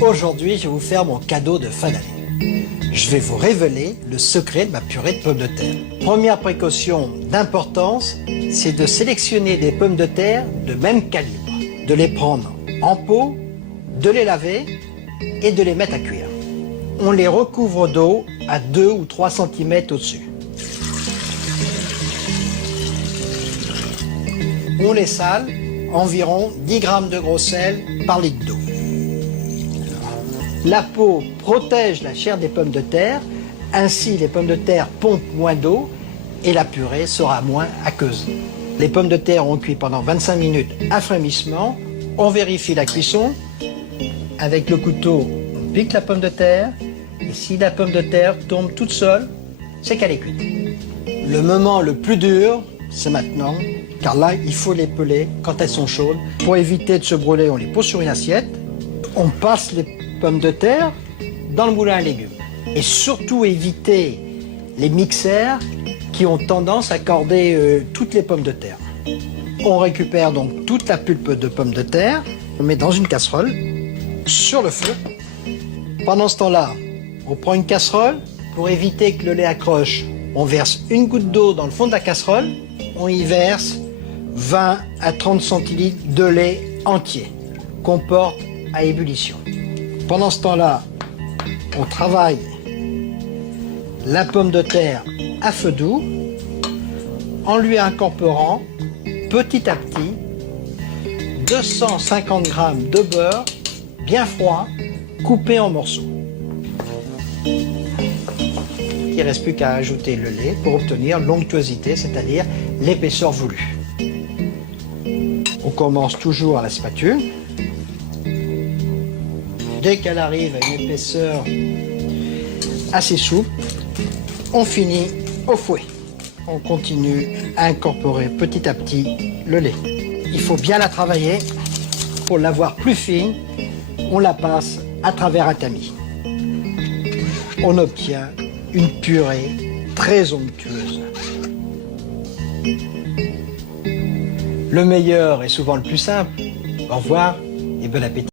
Aujourd'hui, je vais vous faire mon cadeau de fin d'année. Je vais vous révéler le secret de ma purée de pommes de terre. Première précaution d'importance, c'est de sélectionner des pommes de terre de même calibre, de les prendre en pot, de les laver et de les mettre à cuire. On les recouvre d'eau à 2 ou 3 cm au-dessus. On les sale, environ 10 g de gros sel par litre d'eau. La peau protège la chair des pommes de terre, ainsi les pommes de terre pompent moins d'eau et la purée sera moins aqueuse. Les pommes de terre ont cuit pendant 25 minutes à frémissement. On vérifie la cuisson. Avec le couteau, on pique la pomme de terre et si la pomme de terre tombe toute seule, c'est qu'elle est cuite. Le moment le plus dur, c'est maintenant, car là, il faut les peler quand elles sont chaudes. Pour éviter de se brûler, on les pose sur une assiette. On passe les pommes de terre dans le moulin à légumes. Et surtout éviter les mixeurs qui ont tendance à corder toutes les pommes de terre. On récupère donc toute la pulpe de pommes de terre, on met dans une casserole, sur le feu. Pendant ce temps-là, on prend une casserole. Pour éviter que le lait accroche, on verse une goutte d'eau dans le fond de la casserole. On y verse 20 à 30 centilitres de lait entier qu'on porte à ébullition. Pendant ce temps-là, on travaille la pomme de terre à feu doux en lui incorporant petit à petit 250 g de beurre bien froid coupé en morceaux. Il ne reste plus qu'à ajouter le lait pour obtenir l'onctuosité, c'est-à-dire l'épaisseur voulue. On commence toujours à la spatule. Dès qu'elle arrive à une épaisseur assez souple, on finit au fouet. On continue à incorporer petit à petit le lait. Il faut bien la travailler. Pour l'avoir plus fine, on la passe à travers un tamis. On obtient une purée très onctueuse. Le meilleur est souvent le plus simple. Au revoir et bon appétit.